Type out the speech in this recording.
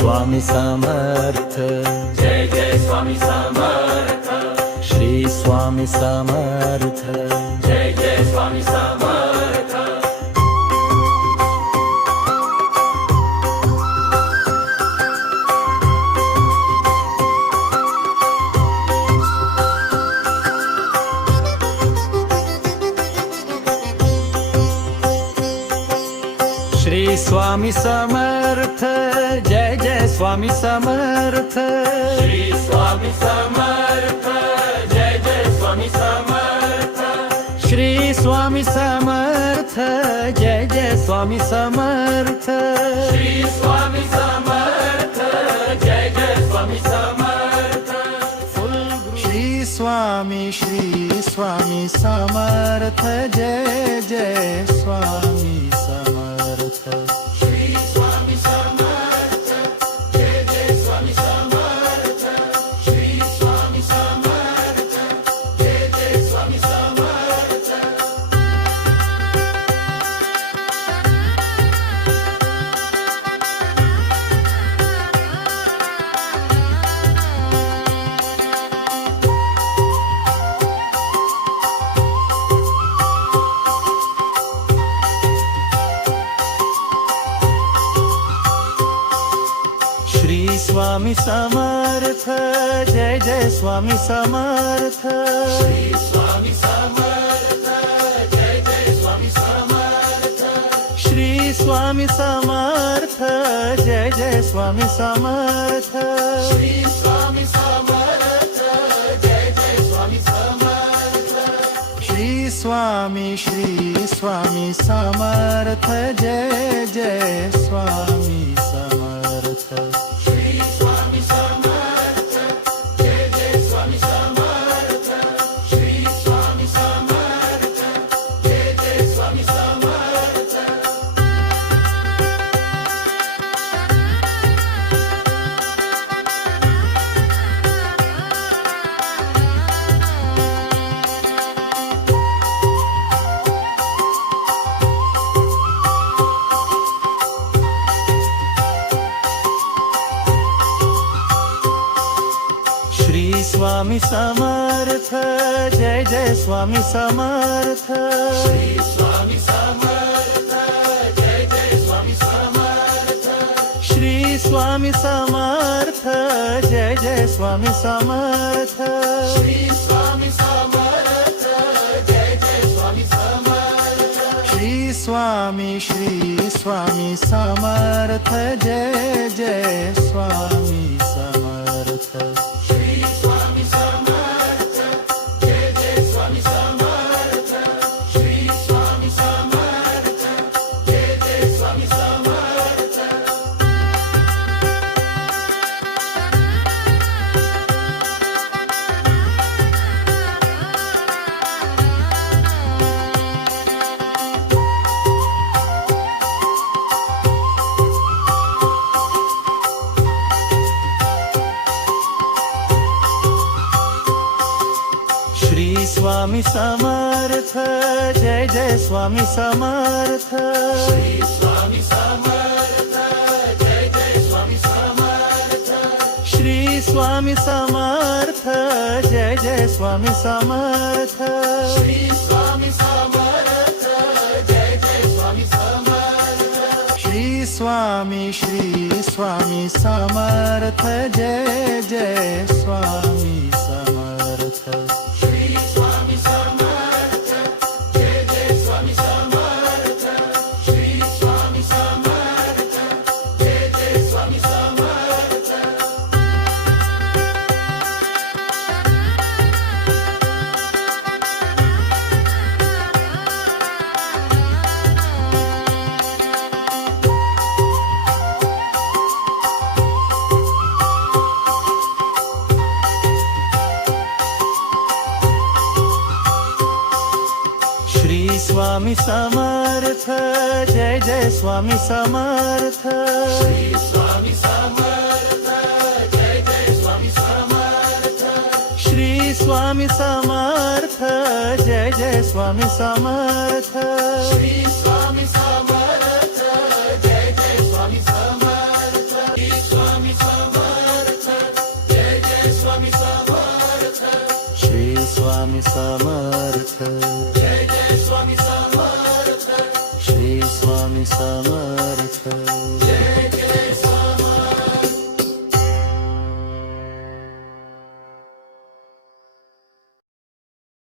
Swami Samarth, Jai Jai Swami Samarth, Shri Swami Samarth, Jai Jai Swami Samarth. Shri Swami Samarth, Jai Jai Swami Samarth, Shri Swami Samarth, Jai Jai Swami Samarth, Shri Swami Samarth, Jai Jai Swami Samarth, Shri Swami Samarth, Jai Jai Swami Samarth. Shri Swami Samarth, Jai Jai Swami Samarth. Shri Swami Samarth, Jai Jai Swami Samarth, Shri Swami Samarth, Jai Jai Swami Samarth. Shri Swami Samarth, Jai Jai Swami Samarth, Shri Swami Samarth, Jai Jai Swami Samarth, Shri Swami Samarth, Jai Jai Swami Samarth, Shri Swami Samarth, Jai Jai Swami Samarth. Shri Swami Samarth, Jai Jai Swami Samarth. Shri Swami Samarth, Jai Jai Swami Samarth, Shri Swami Samarth, Jai Jai Swami Samarth. Shri Swami Samarth, Jai Jai Swami Samarth, Shri Swami Samarth, Jai Jai Swami Samarth, Shri Swami Samarth, Jai Jai Swami Samarth, Shri Swami Samarth, Jai Jai Swami Samarth. Shri Swami Samarth, Jai Jai Swami Samarth. Shri Swami Samarth, Jai Jai Swami Samarth, Shri Swami Samarth, Jai Jai Swami Samarth. Shri Swami Samarth, Jai Jai Swami Samarth, Shri Swami Samarth, Jai Jai Swami Samarth, Shri Swami Samarth, Jai Jai Swami Samarth, Shri Swami Samarth, Jai Jai Swami Samarth. Shri Swami Samarth, Jai Jai Swami Samarth. Shri Swami Samarth, Jai Jai Swami Samarth, Shri Swami Samarth, Jai Jai Swami Samarth. Shri Swami Samarth, Jai Jai Swami Samarth, Shri Swami Samarth, Jai Jai Swami Samarth, Shri Swami Samarth, Jai Jai Swami Samarth, Shri Swami Samarth, Jai Jai Swami Samarth. Shri Swami Swami Samarth Jai Jai Swami Samarth Shri Swami Samarth Jai